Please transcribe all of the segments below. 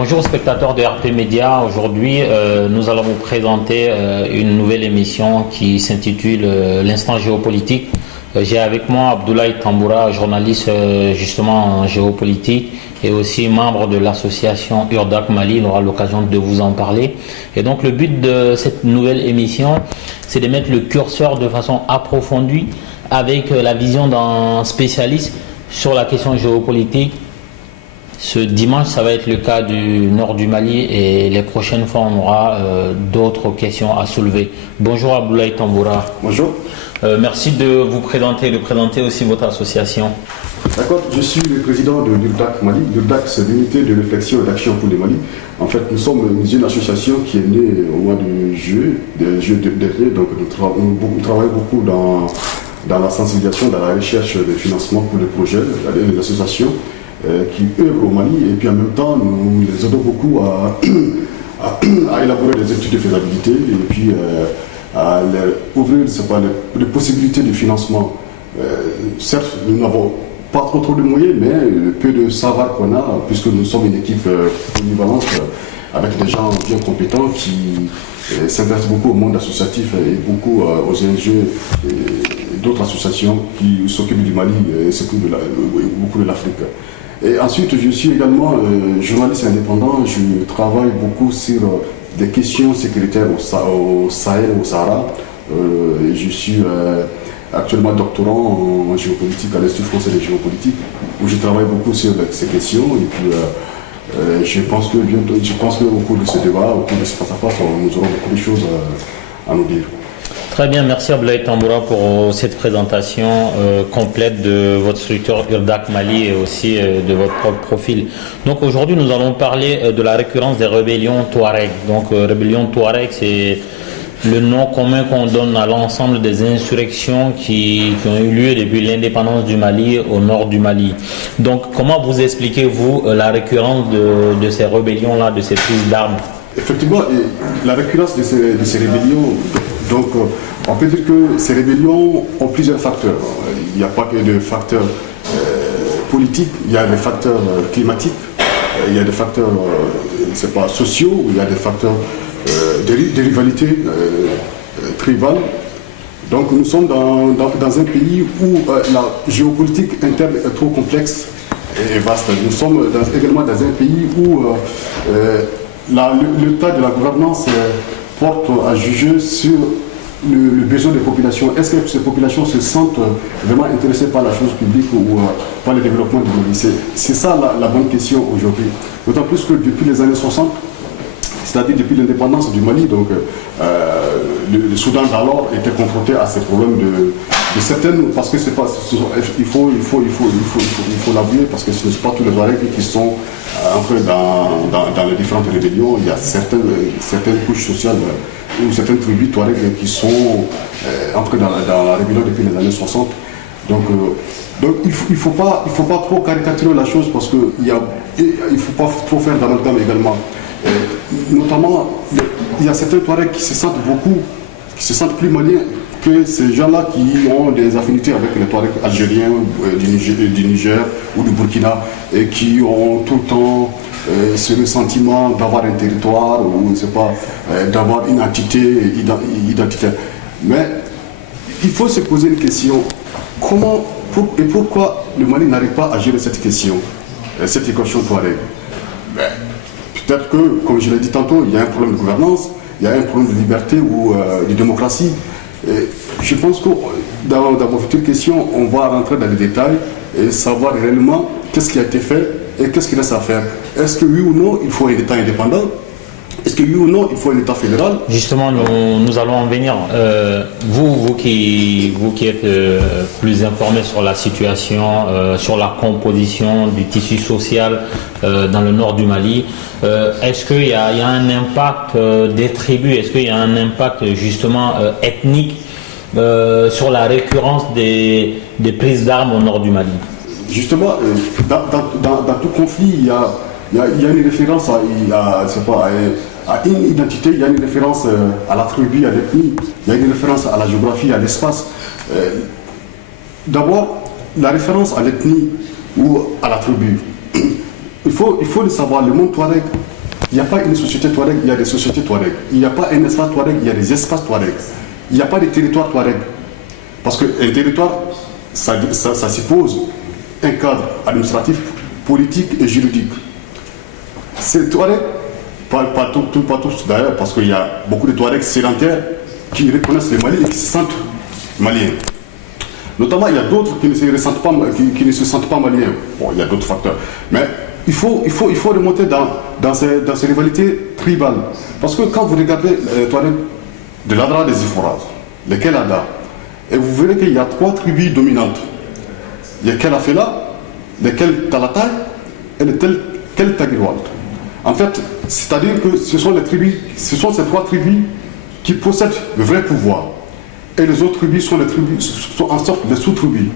Bonjour spectateurs de RP Média. Aujourd'hui, nous allons vous présenter une nouvelle émission qui s'intitule L'instant géopolitique. J'ai avec moi Abdoulaye Tamboura, journaliste justement en géopolitique et aussi membre de l'association Urdac Mali. Il aura l'occasion de vous en parler. Et donc le but de cette nouvelle émission, c'est de mettre le curseur de façon approfondie avec la vision d'un spécialiste sur la question géopolitique. Ce dimanche, ça va être le cas du nord du Mali et les prochaines fois, on aura d'autres questions à soulever. Bonjour Abdoulaye Tamboura. Bonjour. Merci de vous présenter, de présenter aussi votre association. D'accord, je suis le président de l'Urdac Mali. L'Urdac, c'est l'unité de réflexion et d'action pour le Mali. En fait, nous sommes une association qui est née au mois de juillet dernier. Donc, nous travaillons beaucoup dans la sensibilisation, dans la recherche de financement pour les projets, les associations qui œuvrent au Mali. Et puis en même temps, nous les aidons beaucoup à élaborer des études de faisabilité et puis à leur ouvrir les possibilités de financement. Certes, nous n'avons pas trop de moyens, mais le peu de savoir qu'on a, puisque nous sommes une équipe polyvalente avec des gens bien compétents qui s'intéressent beaucoup au monde associatif et beaucoup aux ONG et d'autres associations qui s'occupent du Mali et s'occupent beaucoup de l'Afrique. Et ensuite, je suis également journaliste indépendant. Je travaille beaucoup sur des questions sécuritaires au Sahel, au Sahara. Je suis actuellement doctorant en géopolitique à l'Institut français de géopolitique, où je travaille beaucoup sur ces questions. Et puis, je pense qu'au cours de ce débat, au cours de ce face-à-face, nous aurons beaucoup de choses à nous dire. Très bien, merci Abdoulaye Tamboura pour cette présentation complète de votre structure Urdac Mali et aussi de votre propre profil. Donc aujourd'hui, nous allons parler de la récurrence des rébellions Touareg. Donc rébellion Touareg, c'est le nom commun qu'on donne à l'ensemble des insurrections qui ont eu lieu depuis l'indépendance du Mali au nord du Mali. Donc comment vous expliquez-vous la récurrence de ces rébellions-là, de ces prises d'armes? Effectivement, la récurrence de ces rébellions, donc on peut dire que ces rébellions ont plusieurs facteurs. Il n'y a pas que de facteurs politiques, il y a des facteurs climatiques, il y a des facteurs sociaux, il y a des facteurs de rivalité tribale. Donc nous sommes dans un pays où la géopolitique interne est trop complexe et vaste. Nous sommes également dans un pays où l'état de la gouvernance porte à juger sur le besoin des populations. Est-ce que ces populations se sentent vraiment intéressées par la chose publique ou par le développement du Mali? C'est ça la bonne question aujourd'hui. D'autant plus que depuis les années 60, c'est-à-dire depuis l'indépendance du Mali, donc le Soudan d'alors était confronté à ces problèmes de certaines, parce que c'est pas, il faut l'avouer, parce que ce ne sont pas tous les Touaregs qui sont entrés dans les différentes rébellions. Il y a certaines couches sociales ou certaines tribus Touaregs qui sont entrées dans la rébellion depuis les années 60. Donc il ne faut pas trop caricaturer la chose, parce qu'il ne faut pas trop faire d'amalgame également. Notamment, il y a certains Touaregs qui se sentent plus maliens que ces gens-là qui ont des affinités avec les Touaregs algériens du Niger ou du Burkina et qui ont tout le temps ce sentiment d'avoir un territoire ou d'avoir une entité identitaire. Mais il faut se poser une question. Pourquoi le Mali n'arrive pas à gérer cette question, cette équation Touareg? Peut-être que, comme je l'ai dit tantôt, il y a un problème de gouvernance, il y a un problème de liberté ou de démocratie. Et je pense que dans vos futures questions, on va rentrer dans les détails et savoir réellement qu'est-ce qui a été fait et qu'est-ce qu'il reste à faire. Est-ce que oui ou non, il faut un État indépendant? Est-ce que oui ou non, il faut un État fédéral? Justement, nous allons en venir. Vous qui êtes plus informé sur la situation, sur la composition du tissu social dans le nord du Mali, est-ce qu'il y a un impact des tribus? Est-ce qu'il y a un impact justement ethnique sur la récurrence des prises d'armes au nord du Mali? Justement, dans tout conflit, il y a une référence à une identité, il y a une référence à la tribu, à l'ethnie, il y a une référence à la géographie, à l'espace. D'abord, la référence à l'ethnie ou à la tribu. Il faut le savoir, le monde Touareg Il n'y a pas une société Touareg, il y a des sociétés Touareg. Il n'y a pas un espace Touareg, il y a des espaces Touareg. Il n'y a pas de territoire Touareg. Parce qu'un territoire, ça suppose un cadre administratif, politique et juridique. C'est Touareg, pas tous d'ailleurs, parce qu'il y a beaucoup de Touaregs sédentaires qui reconnaissent le Mali et qui se sentent maliens. Notamment, il y a d'autres qui ne se sentent pas maliens. Bon, il y a d'autres facteurs. Mais il faut remonter dans ces rivalités tribales. Parce que quand vous regardez Touareg de l'Adra des Iforas, le Kelada, et vous verrez qu'il y a 3 tribus dominantes. Il y a Kelafela, le Kel Talatai et le Kel Tagirwald. En fait, c'est-à-dire que ce sont ces 3 tribus qui possèdent le vrai pouvoir. Et les autres tribus sont en sorte de sous-tribus.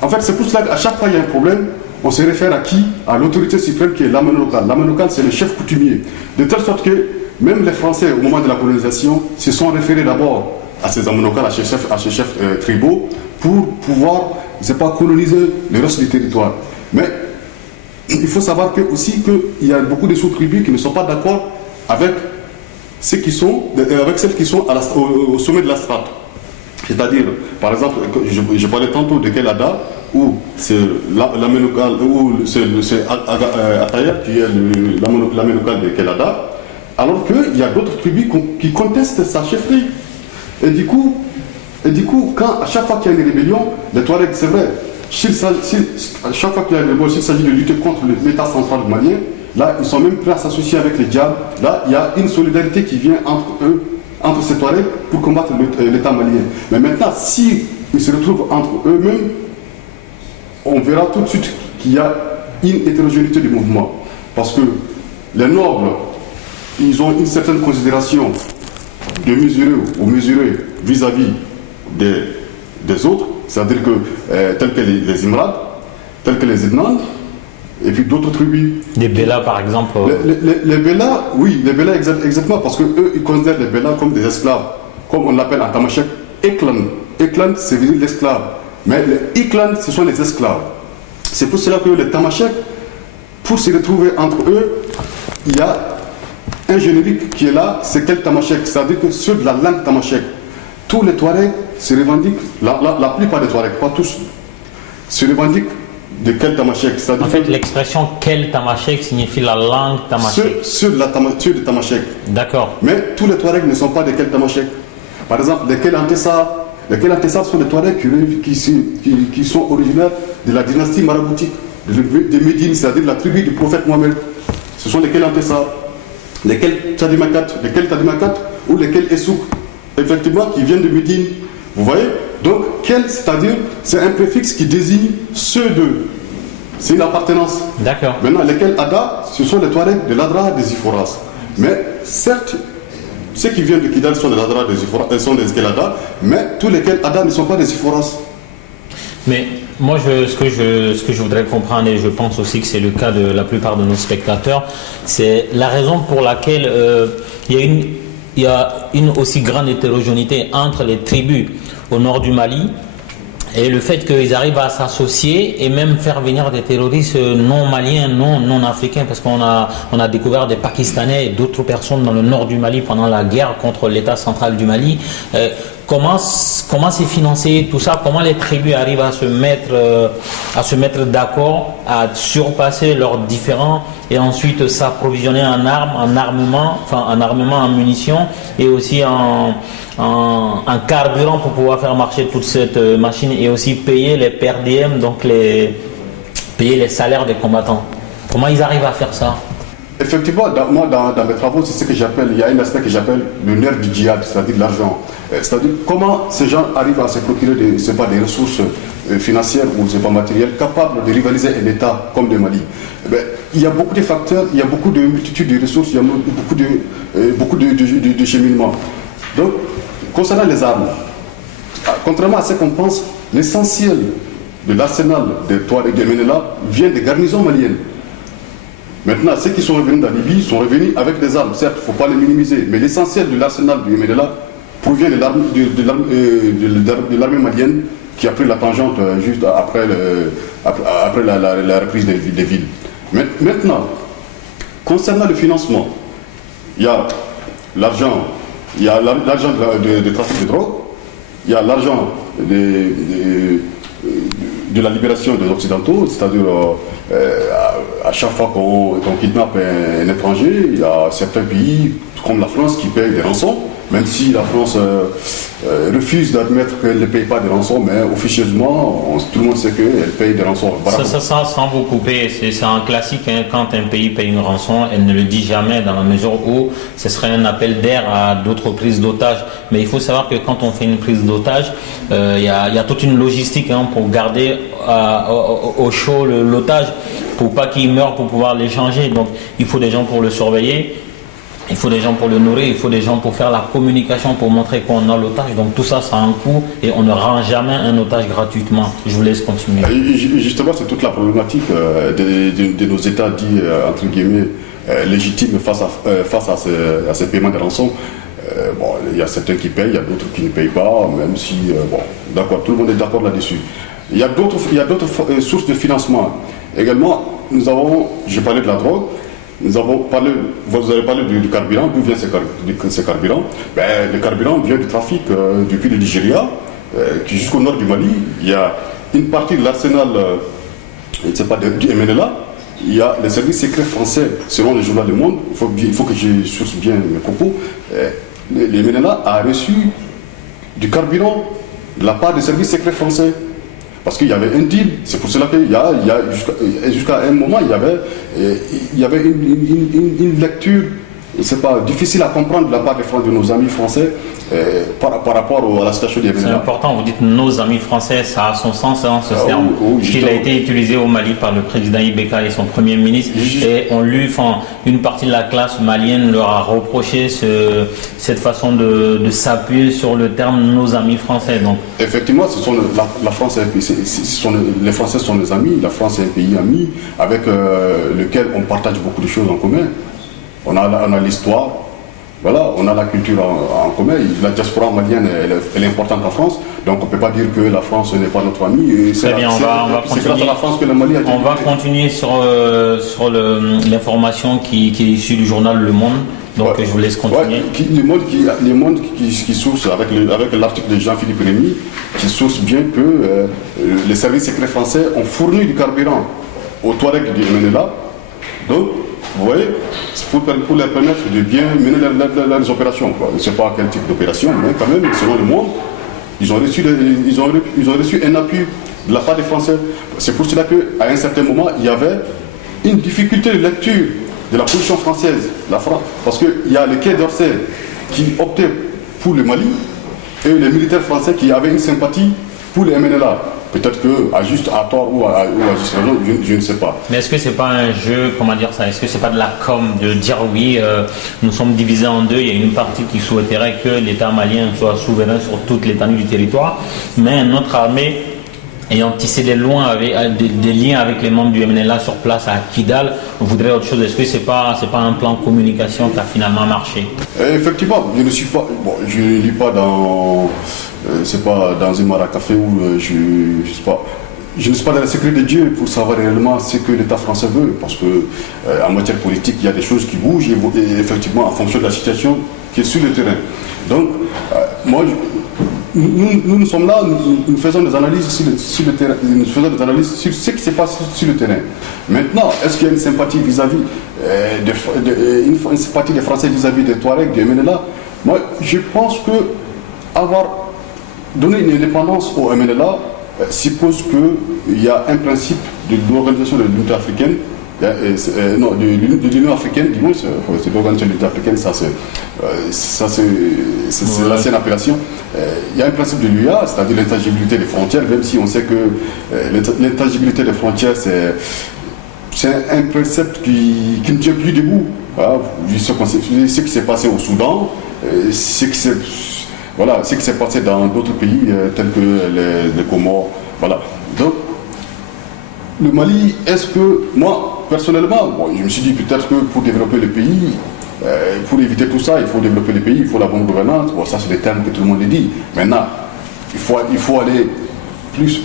En fait, c'est pour cela qu'à chaque fois qu'il y a un problème, on se réfère à qui? À l'autorité suprême qui est l'Amen local. L'Amen local, c'est le chef coutumier. De telle sorte que même les Français, au moment de la colonisation, se sont référés d'abord à ces Amen locaux, à ces chefs tribaux, pour pouvoir, c'est pas coloniser le reste du territoire. Mais il faut savoir aussi qu'il y a beaucoup de sous-tribus qui ne sont pas d'accord avec celles qui sont au sommet de la strate. C'est-à-dire, par exemple, je parlais tantôt de Kelada, où c'est l'Amen local, où c'est Ataya qui est l'Amen local de Kelada, alors qu'il y a d'autres tribus qui contestent sa chefferie. Et du coup, à chaque fois qu'il y a une rébellion, les Touaregs, c'est vrai, à chaque fois qu'il y a une rébellion, s'il s'agit de lutter contre l'État central malien, là, ils sont même prêts à s'associer avec les diables. Là, il y a une solidarité qui vient entre ces Touaregs pour combattre l'État malien. Mais maintenant, s'ils se retrouvent entre eux-mêmes, on verra tout de suite qu'il y a une hétérogénéité du mouvement. Parce que les nobles, ils ont une certaine considération de mesurer vis-à-vis des autres, c'est-à-dire que tels que les Imrad, tels que les Idnan, et puis d'autres tribus. Les Bellas par exemple. Les Bellas, oui, les Bellas exactement, parce qu'eux, ils considèrent les Bellas comme des esclaves, comme on l'appelle en tamashek, Eklan. Eklan, c'est veut dire l'esclave. Mais les Iklan, ce sont les esclaves. C'est pour cela que les tamashek, pour se retrouver entre eux, il y a un générique qui est là, c'est quel tamashek, c'est-à-dire que ceux de la langue tamashek. Tous les Touaregs se revendiquent, la plupart des Touaregs, pas tous, se revendiquent de quel tamashek. En fait, l'expression quel tamashek signifie la langue tamashek. Ceux de tamashek. D'accord. Mais tous les Touaregs ne sont pas de quel tamashek. Par exemple, les Kel Antessa sont des Touaregs qui sont originaires de la dynastie maraboutique, de Médine, c'est-à-dire la tribu du prophète Mohamed. Ce sont les Kel Antessa. Lesquels Tadimakat ou lesquels Essouk, effectivement, qui viennent de Médine. Vous voyez? Donc, quel, c'est-à-dire, c'est un préfixe qui désigne ceux d'eux. C'est une appartenance. D'accord. Maintenant, lesquels Ada, ce sont les Touaregs de l'Adra des Iforas. Mais, certes, ceux qui viennent de Kidal sont des Adra des Iforas, sont des Kelada, mais tous lesquels Ada ne sont pas des Iforas. Mais moi, ce que je voudrais comprendre, et je pense aussi que c'est le cas de la plupart de nos spectateurs, c'est la raison pour laquelle il y a une aussi grande hétérogénéité entre les tribus au nord du Mali et le fait qu'ils arrivent à s'associer et même faire venir des terroristes non maliens, non africains, parce qu'on a découvert des Pakistanais et d'autres personnes dans le nord du Mali pendant la guerre contre l'État central du Mali. Comment c'est financé tout ça? Comment les tribus arrivent à se mettre d'accord, à surpasser leurs différends et ensuite s'approvisionner en armes, en armement, en munitions et aussi en carburant pour pouvoir faire marcher toute cette machine et aussi payer les PRDM, donc payer les salaires des combattants? Comment ils arrivent à faire ça? Effectivement, moi, dans mes travaux, c'est ce que j'appelle, il y a un aspect que j'appelle le nerf du djihad, c'est-à-dire l'argent. C'est-à-dire comment ces gens arrivent à se procurer des ressources financières ou matérielles capables de rivaliser un État comme le Mali. Il y a beaucoup de facteurs, il y a beaucoup de multitudes de ressources, il y a beaucoup de cheminement. Donc, concernant les armes, contrairement à ce qu'on pense, l'essentiel de l'arsenal des Touaregs et des Ménélas vient des garnisons maliennes. Maintenant, ceux qui sont revenus dans Libye sont revenus avec des armes. Certes, il ne faut pas les minimiser, mais l'essentiel de l'arsenal du Ménéla provient de l'armée malienne qui a pris la tangente juste après la reprise des villes. Maintenant, concernant le financement, il y a l'argent, l'argent de trafic de drogue, il y a l'argent de la libération des Occidentaux, c'est-à-dire à chaque fois qu'on kidnappe un étranger, il y a certains pays, comme la France, qui payent des rançons, même si la France refuse d'admettre qu'elle ne paye pas des rançons, mais officieusement, tout le monde sait qu'elle paye des rançons. Ça, sans vous couper, c'est un classique, hein, quand un pays paye une rançon, elle ne le dit jamais dans la mesure où ce serait un appel d'air à d'autres prises d'otages. Mais il faut savoir que quand on fait une prise d'otage, il y a toute une logistique, hein, pour garder au chaud l'otage, pour pas qu'il meure, pour pouvoir l'échanger. Donc il faut des gens pour le surveiller. Il faut des gens pour le nourrir, il faut des gens pour faire la communication, pour montrer qu'on a l'otage. Donc tout ça, ça a un coût et on ne rend jamais un otage gratuitement. Je vous laisse continuer. Et justement, c'est toute la problématique de nos États dits, entre guillemets, légitimes face à ces paiements de rançon. Bon, il y a certains qui payent, il y a d'autres qui ne payent pas, même si, bon, d'accord, tout le monde est d'accord là-dessus. Il y a d'autres sources de financement. Également, j'ai parlé de la drogue. Vous avez parlé du carburant. D'où vient ce carburant? Le carburant vient du trafic depuis le Nigeria jusqu'au nord du Mali. Il y a une partie de l'arsenal du MNLA. Il y a les services secrets français, selon le journal Le Monde. Il faut que je source bien mes propos. Le MNLA a reçu du carburant de la part des services secrets français. Parce qu'il y avait un deal, c'est pour cela qu'il y a jusqu'à un moment, il y avait une lecture, c'est pas difficile à comprendre de la part de nos amis français par rapport à la situation des MNLA. C'est important, vous dites nos amis français, ça a son sens, hein, ce terme. Il a été utilisé au Mali par le président Ibeka et son premier ministre, et une partie de la classe malienne leur a reproché cette façon de s'appuyer sur le terme nos amis français. Donc. Effectivement, la France, les Français sont nos amis, la France est un pays ami avec lequel on partage beaucoup de choses en commun. On a l'histoire. Voilà, on a la culture en commun. La diaspora malienne, elle est importante en France. Donc on ne peut pas dire que la France n'est pas notre ami. Très bien, on va continuer. C'est grâce à la France que le Mali a été. On va continuer sur l'information qui est issue du journal Le Monde. Donc je vous laisse continuer. Le Monde qui source avec l'article de Jean-Philippe Rémy, qui source bien que les services secrets français ont fourni du carburant aux Touaregs du MNLA. Donc, vous voyez, pour leur permettre de bien mener leurs opérations. Je ne sais pas quel type d'opération, mais quand même, selon Le Monde, ils ont reçu un appui de la part des Français. C'est pour cela qu'à un certain moment, il y avait une difficulté de lecture de la position française. Parce qu'il y a le Quai d'Orsay qui optait pour le Mali et les militaires français qui avaient une sympathie pour les MNLA. Peut-être à tort ou à juste raison, je ne sais pas. Mais est-ce que c'est pas un jeu, comment dire ça? Est-ce que c'est pas de la com de dire oui, nous sommes divisés en deux, il y a une partie qui souhaiterait que l'État malien soit souverain sur toute l'étendue du territoire, mais notre armée ayant tissé des liens avec les membres du MNLA sur place à Kidal, on voudrait autre chose. Est-ce que c'est pas un plan de communication qui a finalement marché? Effectivement, je ne lis pas dans c'est pas dans un maracafé où je ne suis pas dans le secret de Dieu pour savoir réellement ce que l'État français veut, parce que en matière politique, il y a des choses qui bougent et effectivement en fonction de la situation qui est sur le terrain. Donc, nous sommes là, nous faisons des analyses sur le terrain, nous faisons des analyses sur ce qui se passe sur le terrain. Maintenant, est-ce qu'il y a une sympathie vis-à-vis une sympathie des Français vis-à-vis des Touaregs, des MNLA? Moi, je pense que avoir donné une indépendance au MNLA suppose qu'il y a un principe de l'organisation de l'unité africaine, de l'Union africaine, du moins, c'est l'organisation de l'unité africaine, c'est l'ancienne appellation. Il y a un principe de l'UA, c'est-à-dire l'intangibilité des frontières, même si on sait que l'intangibilité des frontières, c'est un précepte qui ne tient plus debout. Voilà, ce qui s'est passé au Soudan, ce qui s'est passé dans d'autres pays tels que les Comores. Voilà. Donc, le Mali, est-ce que, moi, personnellement, je me suis dit peut-être que pour développer le pays, pour éviter tout ça, il faut développer le pays, il faut la bonne gouvernance. Bon, ça, c'est des termes que tout le monde dit. Maintenant, il faut aller plus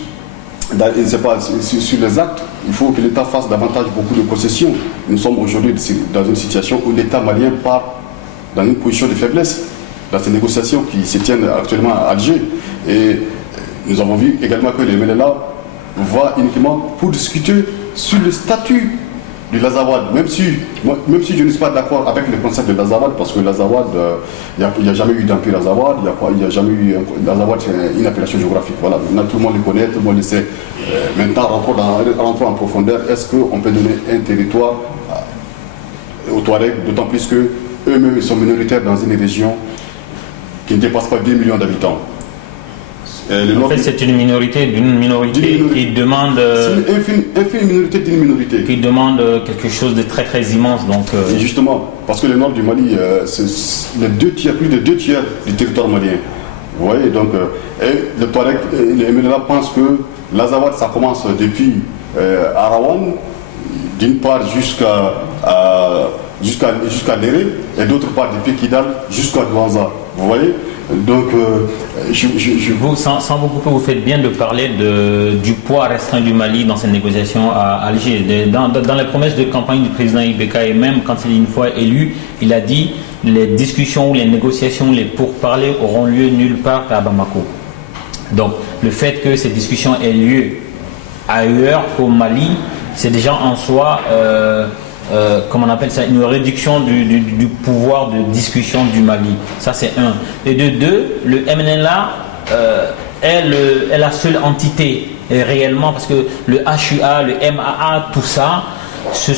sur les actes. Il faut que l'État fasse davantage beaucoup de concessions. Nous sommes aujourd'hui dans une situation où l'État malien part dans une position de faiblesse dans ces négociations qui se tiennent actuellement à Alger. Et nous avons vu également que les MNLA va uniquement pour discuter sur le statut du l'Azawad, même si je ne suis pas d'accord avec le concept de l'Azawad, parce que l'Azawad, il n'y a jamais eu d'empire Azawad, il n'y a jamais eu l'Azawad, c'est une appellation géographique. Voilà, maintenant tout le monde le connaît, tout le monde le sait. Maintenant, rentrons en profondeur, est-ce qu'on peut donner un territoire aux Touaregs, d'autant plus qu'eux-mêmes sont minoritaires dans une région qui ne dépasse pas 2 millions d'habitants. En fait, c'est une minorité d'une minorité qui demande. C'est une infime minorité d'une minorité. Qui demande quelque chose de très très immense. Donc, Et justement, parce que le nord du Mali, c'est plus de 2 tiers du territoire malien. Vous voyez, donc, le Touareg, les MNLA pensent que l'Azawad, ça commence depuis Arawan, d'une part jusqu'à Léré, et d'autre part depuis Kidal jusqu'à Douanza. Vous voyez? Donc, vous, sans vous couper, vous faites bien de parler du poids restreint du Mali dans cette négociation à Alger. Dans les promesses de campagne du président Ibeka, et même quand il est une fois élu, il a dit les discussions ou les négociations, les pourparlers auront lieu nulle part qu'à Bamako. Donc, le fait que ces discussions aient lieu ailleurs qu'au Mali, c'est déjà en soi comment on appelle ça, une réduction du pouvoir de discussion du Mali. Ça, c'est un. Et de deux, le MNLA est la seule entité réellement, parce que le HUA, le MAA, tout ça, c'est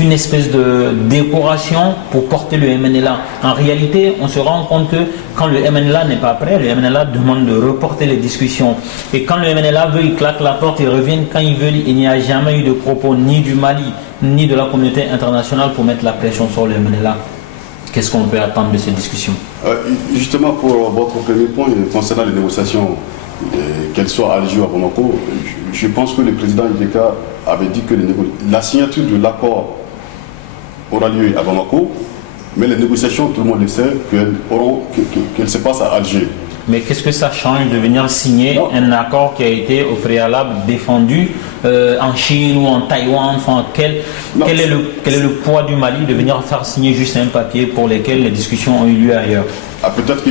une espèce de décoration pour porter le MNLA. En réalité, on se rend compte que quand le MNLA n'est pas prêt, le MNLA demande de reporter les discussions. Et quand le MNLA veut, il claque la porte, il revient quand il veut. Il n'y a jamais eu de propos ni du Mali, ni de la communauté internationale pour mettre la pression sur le MNLA. Qu'est-ce qu'on peut attendre de ces discussions? Justement, pour votre premier point, concernant les négociations, qu'elles soient à Alger ou à Bamako, je pense que le président Ibeka avait dit que la signature de l'accord aura lieu à Bamako, mais les négociations, tout le monde le sait, qu'elles se passent à Alger. Mais qu'est-ce que ça change de venir signer un accord qui a été au préalable défendu en Chine ou en Taïwan? Enfin, quel est le poids du Mali de venir faire signer juste un papier pour lequel les discussions ont eu lieu ailleurs? Peut-être que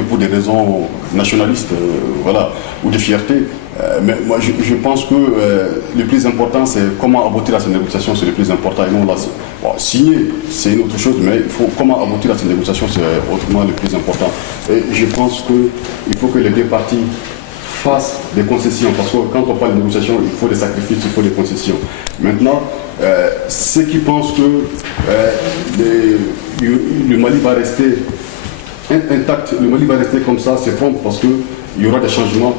pour des raisons nationalistes, voilà, ou de fierté, mais moi je pense que le plus important, c'est comment aboutir à ces négociations, c'est le plus important. Et non, là, signer, c'est une autre chose, mais comment aboutir à ces négociations, c'est autrement le plus important. Et je pense qu'il faut que les deux parties fassent des concessions, parce que quand on parle de négociations, il faut des sacrifices, il faut des concessions. Maintenant, ceux qui pensent que le Mali va rester intact, le Mali va rester comme ça, c'est trompé, parce qu'il y aura des changements.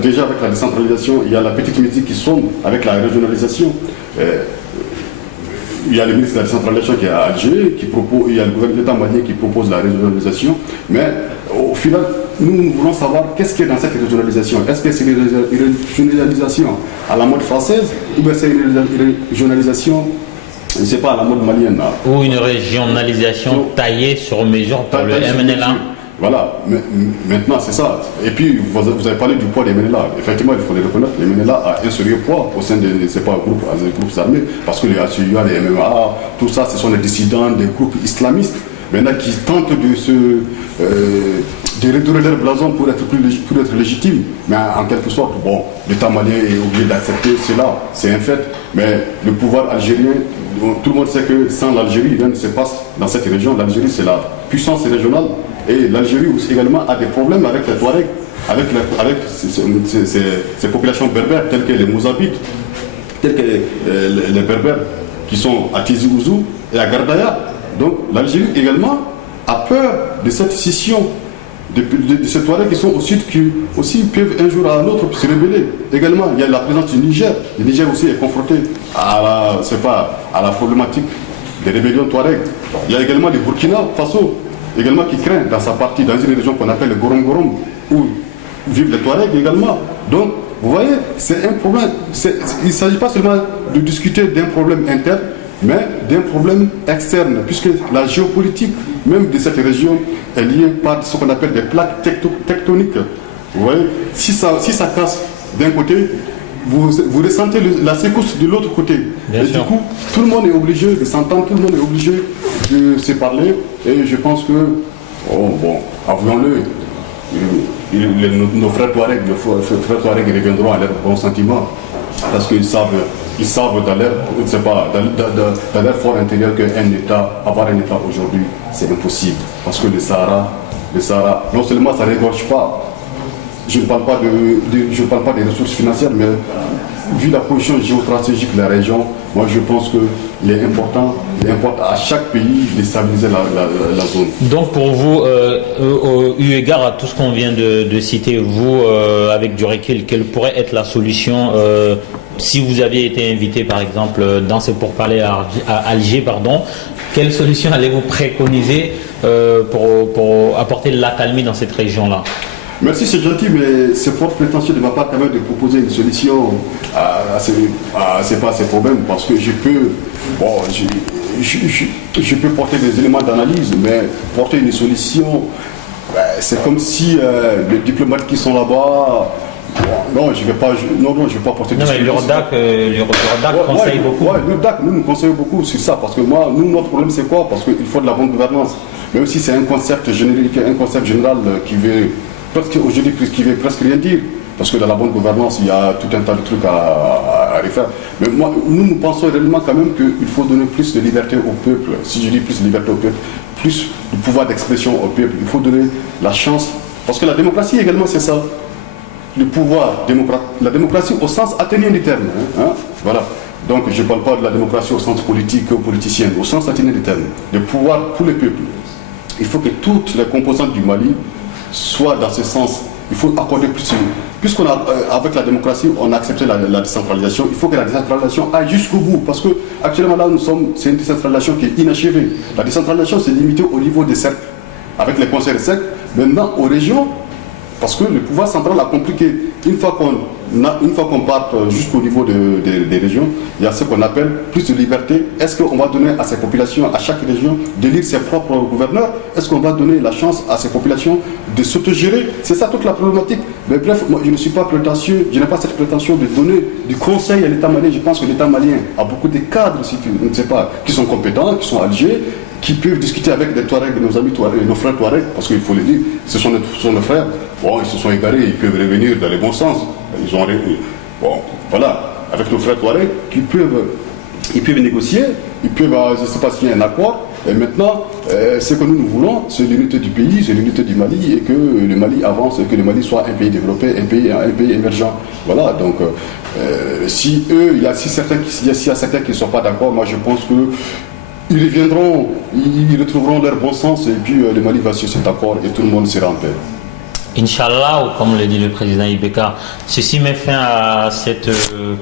Déjà avec la décentralisation, il y a la petite musique qui sonne avec la régionalisation. Il y a le ministre de la décentralisation qui est à Alger, il y a le gouvernement d'État malien qui propose la régionalisation. Mais au final, nous voulons savoir qu'est-ce qu'il y a dans cette régionalisation. Est-ce que c'est une régionalisation à la mode française ou bien c'est une régionalisation, je ne sais pas, à la mode malienne? Ou une régionalisation taillée sur mesure pour le MNLA? Voilà, maintenant c'est ça. Et puis vous avez parlé du poids des MNLA. Effectivement, il faut les reconnaître, les MNLA a un sérieux poids au sein des groupes armés, parce que les ACUA, les MMA, tout ça, ce sont des dissidents des groupes islamistes, maintenant qui tentent de réduire leur blason pour être légitime. Mais en quelque sorte, bon, l'État malien est obligé d'accepter cela, c'est un fait. Mais le pouvoir algérien, tout le monde sait que sans l'Algérie, rien ne se passe dans cette région. L'Algérie, c'est la puissance régionale. Et l'Algérie aussi également a des problèmes avec les Touaregs, avec ces populations berbères, telles que les Mouzabites, telles que les Berbères qui sont à Tizi Ouzou et à Gardaya. Donc l'Algérie également a peur de cette scission de ces Touaregs qui sont au sud, qui aussi peuvent un jour à un autre se rébeller. Également, il y a la présence du Niger. Le Niger aussi est confronté à la problématique des rébellions Touaregs. Il y a également le Burkina Faso, également qui craint dans sa partie, dans une région qu'on appelle le Gorom Gorom, où vivent les Touaregs également. Donc, vous voyez, c'est un problème. Il ne s'agit pas seulement de discuter d'un problème interne, mais d'un problème externe, puisque la géopolitique même de cette région est liée par ce qu'on appelle des plaques tectoniques. Vous voyez, si ça casse d'un côté, vous ressentez la secousse de l'autre côté. Et du coup, tout le monde est obligé de s'entendre, tout le monde est obligé de se parler et je pense que, avouons-le, nos frères Touaregs, ils reviendront à leur bon sentiment parce qu'ils savent dans leur fort intérieur avoir un État aujourd'hui, c'est impossible. Parce que le Sahara, non seulement ça ne regorge pas, je ne parle pas des ressources financières, mais vu la position géostratégique de la région, moi je pense qu'il importe à chaque pays de stabiliser la zone. Donc pour vous, eu égard à tout ce qu'on vient de citer, vous, avec du recul, quelle pourrait être la solution si vous aviez été invité par exemple dans ces pourparlers à Alger, quelle solution allez-vous préconiser pour apporter l'accalmie dans cette région-là? Merci, c'est gentil, mais c'est fort prétentieux de ma part quand même de proposer une solution à ces problèmes, parce que je peux porter des éléments d'analyse, mais porter une solution, c'est comme si les diplomates qui sont là-bas, non, je ne vais pas porter des solutions. Mais l'URDAC conseille beaucoup. Oui, l'URDAC, nous conseillons beaucoup sur ça, parce que notre problème c'est quoi? Parce qu'il faut de la bonne gouvernance. Mais aussi c'est un concept général qui veut presque rien dire, parce que dans la bonne gouvernance, il y a tout un tas de trucs à refaire. Mais nous pensons réellement quand même qu'il faut donner plus de liberté au peuple. Si je dis plus de liberté au peuple, plus de pouvoir d'expression au peuple, il faut donner la chance, parce que la démocratie également c'est ça. Le pouvoir démocratique, la démocratie au sens atténué du terme. Voilà. Donc je ne parle pas de la démocratie au sens politique ou politicien, au sens atténué du terme. Le pouvoir pour le peuple. Il faut que toutes les composantes du Mali soit dans ce sens. Il faut accorder plus. Puisqu'on a, avec la démocratie, on a accepté la décentralisation, il faut que la décentralisation aille jusqu'au bout. Parce que actuellement là, c'est une décentralisation qui est inachevée. La décentralisation, c'est limité au niveau des cercles, avec les conseils de cercles. Maintenant, aux régions, parce que le pouvoir central a compliqué. Une fois qu'on part jusqu'au niveau des régions, il y a ce qu'on appelle plus de liberté. Est-ce qu'on va donner à ces populations, à chaque région, d'élire ses propres gouverneurs? Est-ce qu'on va donner la chance à ces populations de s'autogérer? C'est ça toute la problématique. Mais bref, moi, je ne suis pas prétentieux, je n'ai pas cette prétention de donner du conseil à l'État malien. Je pense que l'État malien a beaucoup de cadres, je ne sais pas, qui sont compétents, qui sont à Alger, qui peuvent discuter avec des Touaregs, nos amis Touaregs, nos frères Touaregs, parce qu'il faut le dire, ce sont nos frères. Bon, ils se sont égarés, ils peuvent revenir dans le bon sens. Voilà, avec nos frères Touaregs, ils peuvent négocier, ils peuvent, je ne sais pas s'il y a un accord. Et maintenant, ce que nous voulons, c'est l'unité du pays, c'est l'unité du Mali, et que le Mali avance, et que le Mali soit un pays développé, un pays émergent. Voilà, donc s'il y a certains qui ne sont pas d'accord, moi je pense que ils reviendront, ils retrouveront leur bon sens, et puis le Mali va sur cet accord, et tout le monde sera en paix. Inch'Allah, ou comme le dit le président Ibeka, ceci met fin à cette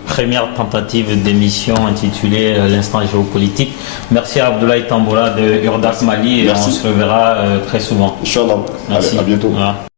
première tentative d'émission intitulée L'instant géopolitique. Merci à Abdoulaye Tamboura de URDAC Mali, et on se reverra très souvent. Inch'Allah. Merci. Allez, à bientôt. Voilà.